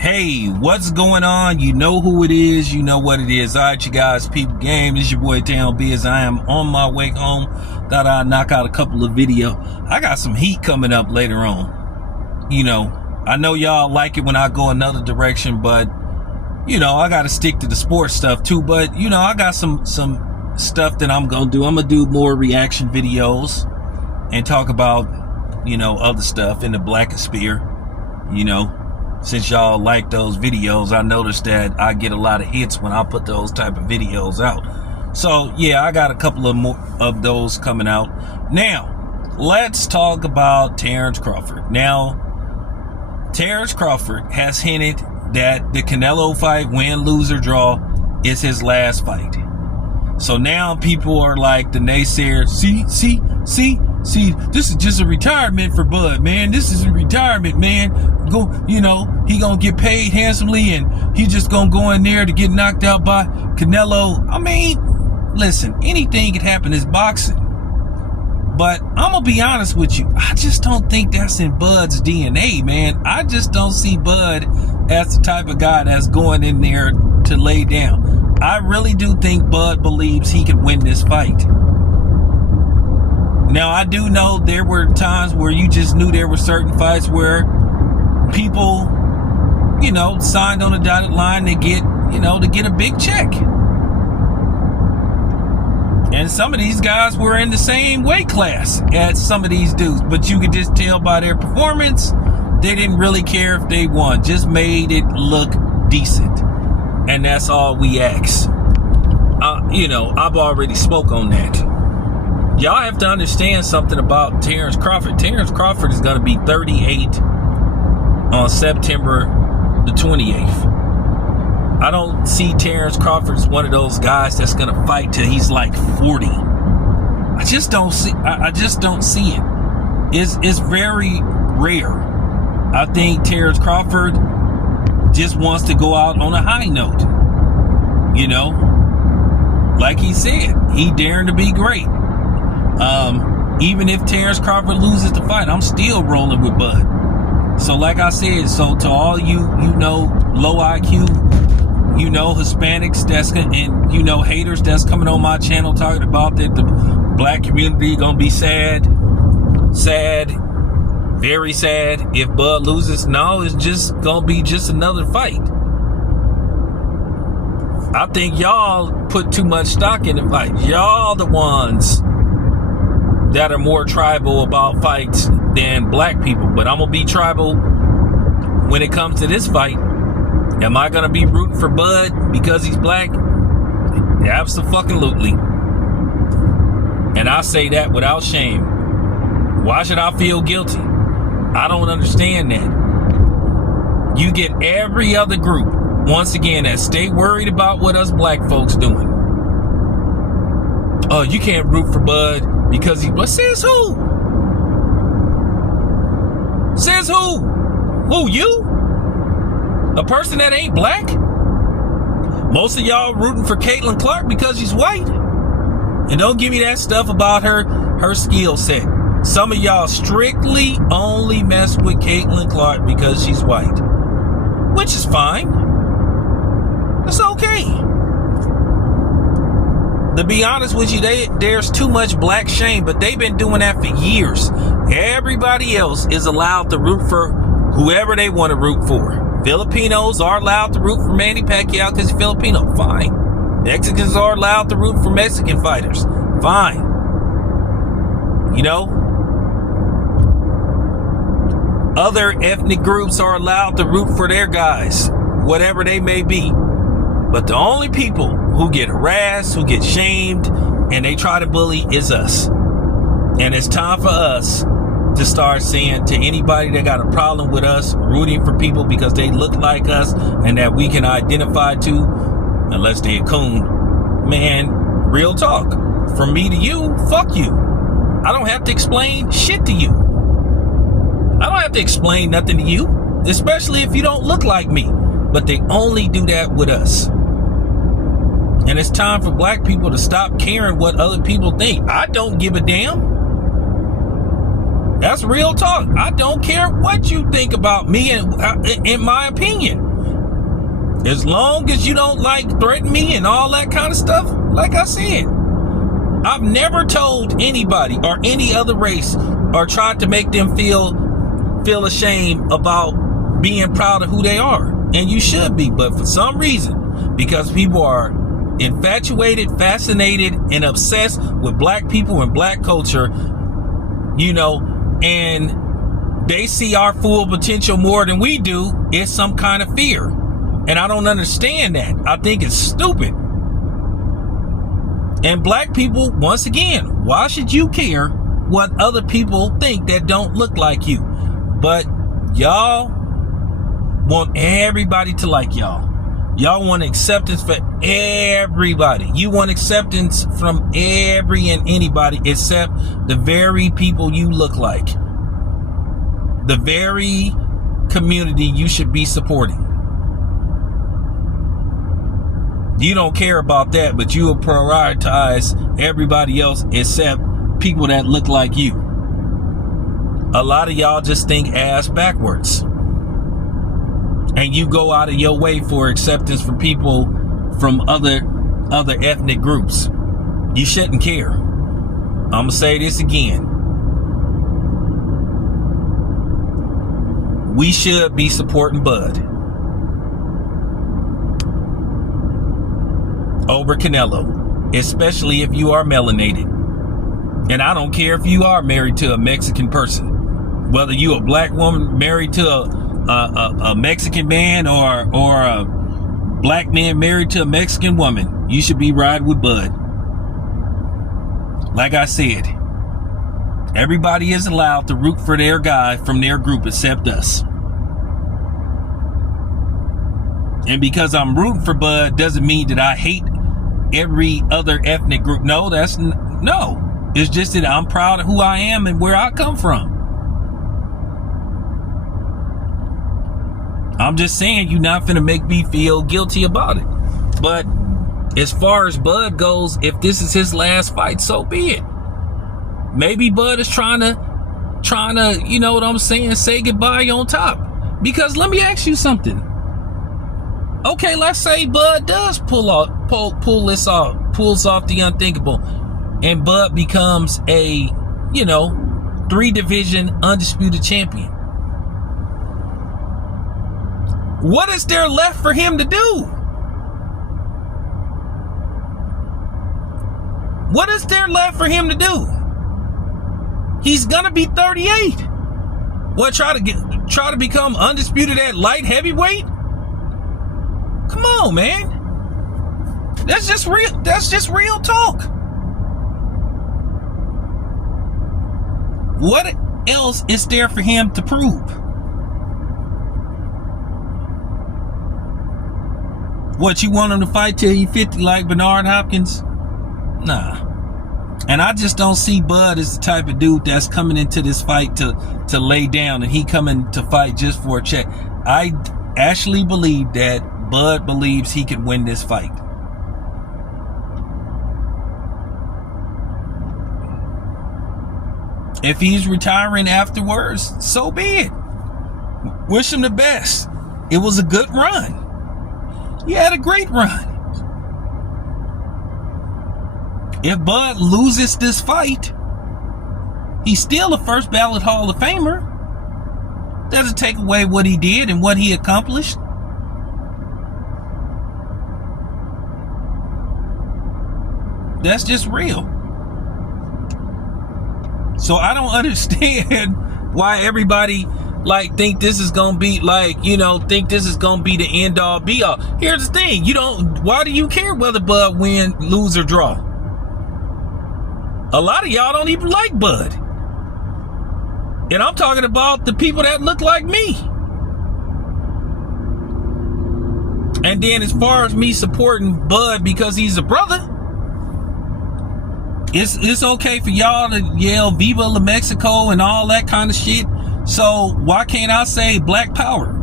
Hey, what's going on? You know who it is. You know what it is. All right, you guys, people game. This is your boy Town Biz. I am on my way home. Thought I'd knock out a couple of video. I got some heat coming up later on. You know, I know y'all like it when I go another direction, but you know, I got to stick to the sports stuff too. But you know, I got some stuff that I'm gonna do. I'm gonna do more reaction videos and talk about, you know, other stuff in the blackosphere. You know, since y'all like those videos, I noticed that I get a lot of hits when I put those type of videos out. So yeah, I got a couple of more of those coming out. Now, let's talk about Terrence Crawford. Now, Terrence Crawford has hinted that the Canelo fight, win, lose, or draw, is his last fight. So now people are like the naysayers, see, this is just a retirement for Bud, man. This is a retirement, man. Go, you know, he gonna get paid handsomely and he just gonna go in there to get knocked out by Canelo. I mean, listen, anything could happen. It's boxing. But I'm gonna be honest with you, I just don't think that's in Bud's DNA, man. I just don't see Bud as the type of guy that's going in there to lay down. I really do think Bud believes he can win this fight. Now, I do know there were times where you just knew there were certain fights where people, you know, signed on the dotted line to get, you know, to get a big check. And some of these guys were in the same weight class as some of these dudes, but you could just tell by their performance, they didn't really care if they won, just made it look decent. And that's all we ask. You know, I've already spoke on that. Y'all have to understand something about Terrence Crawford. Terrence Crawford is going to be 38 on September the 28th. I don't see Terrence Crawford as one of those guys that's going to fight till he's like 40. I just don't see it. It's very rare. I think Terrence Crawford just wants to go out on a high note. You know, like he said, he daring to be great. Even if Terrence Crawford loses the fight, I'm still rolling with Bud. So like I said, so to all you know, low IQ, you know, Hispanics and you know, haters that's coming on my channel talking about that the black community gonna be sad, very sad if Bud loses. No, it's just gonna be just another fight. I think y'all put too much stock in the fight. Y'all the ones that are more tribal about fights than black people. But I'm gonna be tribal when it comes to this fight. Am I gonna be rooting for Bud because he's black? Absolutely. And I say that without shame. Why should I feel guilty? I don't understand that. You get every other group, once again, that stay worried about what us black folks doing. Oh, you can't root for Bud because he... What says who? Says who? Who, you? A person that ain't black? Most of y'all rooting for Caitlin Clark because she's white. And don't give me that stuff about her skill set. Some of y'all strictly only mess with Caitlin Clark because she's white. Which is fine. It's okay. To be honest with you, there's too much black shame, but they've been doing that for years. Everybody else is allowed to root for whoever they want to root for. Filipinos are allowed to root for Manny Pacquiao because he's Filipino. Fine. Mexicans are allowed to root for Mexican fighters. Fine. You know? Other ethnic groups are allowed to root for their guys, whatever they may be. But the only people who get harassed, who get shamed, and they try to bully is us. And it's time for us to start saying to anybody that got a problem with us rooting for people because they look like us and that we can identify to, unless they're a coon, man, real talk. From me to you, fuck you. I don't have to explain shit to you. I don't have to explain nothing to you, especially if you don't look like me. But they only do that with us. And it's time for black people to stop caring what other people think. I don't give a damn. That's real talk. I don't care what you think about me and in my opinion. As long as you don't like threaten me and all that kind of stuff, like I said, I've never told anybody or any other race or tried to make them feel ashamed about being proud of who they are. And you should be, but for some reason, because people are infatuated, fascinated, and obsessed with black people and black culture, you know, and they see our full potential more than we do, it's some kind of fear. And I don't understand that. I think it's stupid. And black people, once again, why should you care what other people think that don't look like you? But y'all want everybody to like y'all. Y'all want acceptance for everybody. You want acceptance from every and anybody except the very people you look like. The very community you should be supporting. You don't care about that, but you will prioritize everybody else except people that look like you. A lot of y'all just think ass backwards. And you go out of your way for acceptance from people from other ethnic groups. You shouldn't care. I'm going to say this again. We should be supporting Bud over Canelo, especially if you are melanated. And I don't care if you are married to a Mexican person, whether you a black woman married to a Mexican man or a black man married to a Mexican woman, you should be riding with Bud. Like I said, everybody is allowed to root for their guy from their group except us. And because I'm rooting for Bud doesn't mean that I hate every other ethnic group. No, no. It's just that I'm proud of who I am and where I come from. I'm just saying you're not finna make me feel guilty about it. But as far as Bud goes, if this is his last fight, so be it. Maybe Bud is trying to, you know what I'm saying, say goodbye on top. Because let me ask you something. Okay, let's say Bud does pulls off the unthinkable, and Bud becomes a, 3-division undisputed champion. What is there left for him to do? What is there left for him to do? He's gonna be 38. What, try to become undisputed at light heavyweight? Come on, man. That's just real talk. What else is there for him to prove? What, you want him to fight till he's 50 like Bernard Hopkins? Nah. And I just don't see Bud as the type of dude that's coming into this fight to lay down, and he coming to fight just for a check. I actually believe that Bud believes he can win this fight. If he's retiring afterwards, so be it. Wish him the best. It was a good run. He had a great run. If Bud loses this fight, he's still a first ballot Hall of Famer. Doesn't take away what he did and what he accomplished. That's just real. So I don't understand why everybody think this is gonna be think this is gonna be the end all be all. Here's the thing, why do you care whether Bud win, lose, or draw? A lot of y'all don't even like Bud. And I'm talking about the people that look like me. And then as far as me supporting Bud because he's a brother, it's okay for y'all to yell Viva La Mexico and all that kind of shit. So why can't I say Black Power?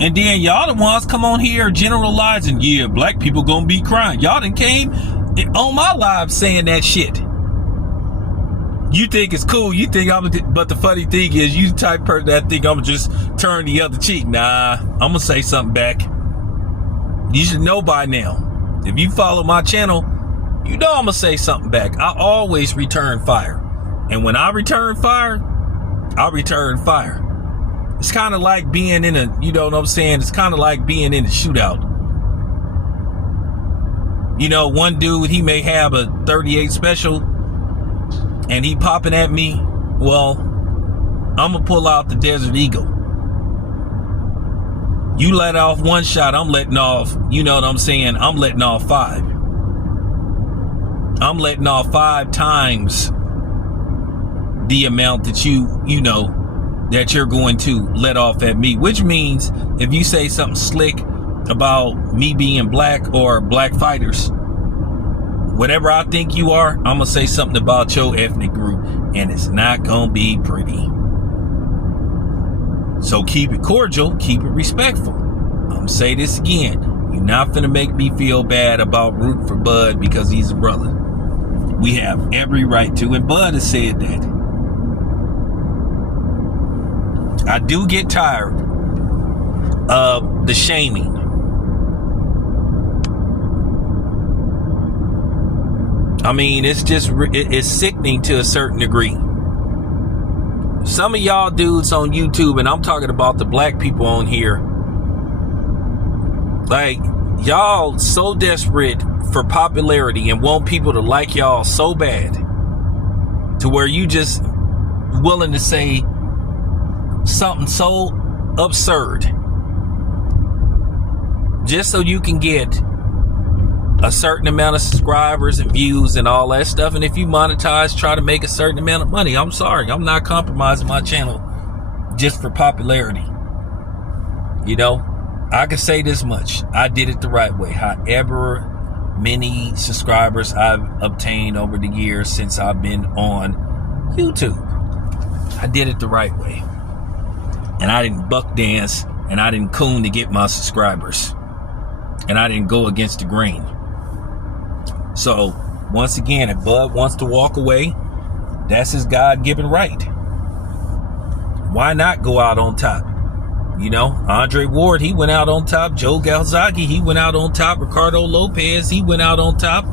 And then y'all the ones come on here generalizing, yeah, black people gonna be crying. Y'all done came on my live saying that shit. You think it's cool. You think but the funny thing is, you the type of person that think I'm gonna just turn the other cheek. Nah, I'm gonna say something back. You should know by now. If you follow my channel, you know I'm gonna say something back. I always return fire. And when I return fire, I return fire. It's kind of like being in a, you know what I'm saying? It's kind of like being in a shootout. You know, one dude, he may have a 38 special and he popping at me. Well, I'm gonna pull out the Desert Eagle. You let off one shot, I'm letting off, you know what I'm saying? I'm letting off 5. I'm letting off 5 times the amount that you know that you're going to let off at me, which means if you say something slick about me being black or black fighters, whatever I think you are, I'm gonna say something about your ethnic group, and it's not gonna be pretty. So keep it cordial, keep it respectful. I'm gonna say this again. You're not gonna make me feel bad about rooting for Bud because he's a brother. We have every right to, and Bud has said that. I do get tired of the shaming. I mean, it's just, it's sickening to a certain degree. Some of y'all dudes on YouTube, and I'm talking about the black people on here, like, y'all so desperate for popularity and want people to like y'all so bad to where you just willing to say something so absurd just so you can get a certain amount of subscribers and views and all that stuff. And if you monetize, try to make a certain amount of money. I'm sorry, I'm not compromising my channel just for popularity. You know, I can say this much: I did it the right way. However many subscribers I've obtained over the years since I've been on YouTube, I did it the right way. And I didn't buck dance, and I didn't coon to get my subscribers, and I didn't go against the grain. So once again, if Bud wants to walk away, that's his God-given right. Why not go out on top? You know, Andre Ward, he went out on top. Joe Galzaghi, he went out on top. Ricardo Lopez, he went out on top.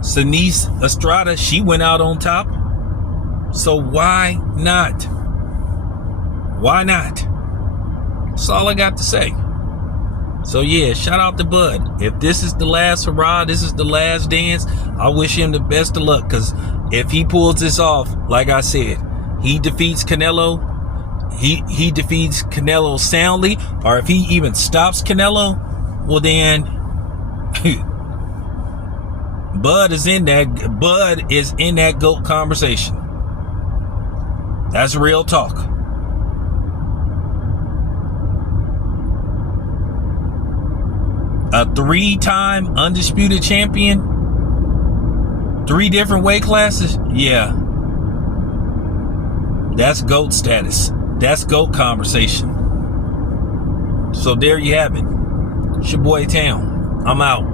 Sinise Estrada, she went out on top. So why not? Why not? That's all I got to say. So yeah, shout out to Bud. If this is the last hurrah, this is the last dance, I wish him the best of luck. Because if he pulls this off, like I said, he defeats Canelo. He defeats Canelo soundly. Or if he even stops Canelo, well then, Bud is in that GOAT conversation. That's real talk. A 3-time undisputed champion, 3 different weight classes. Yeah, that's GOAT status. That's GOAT conversation. So there you have it. It's your boy Town. I'm out.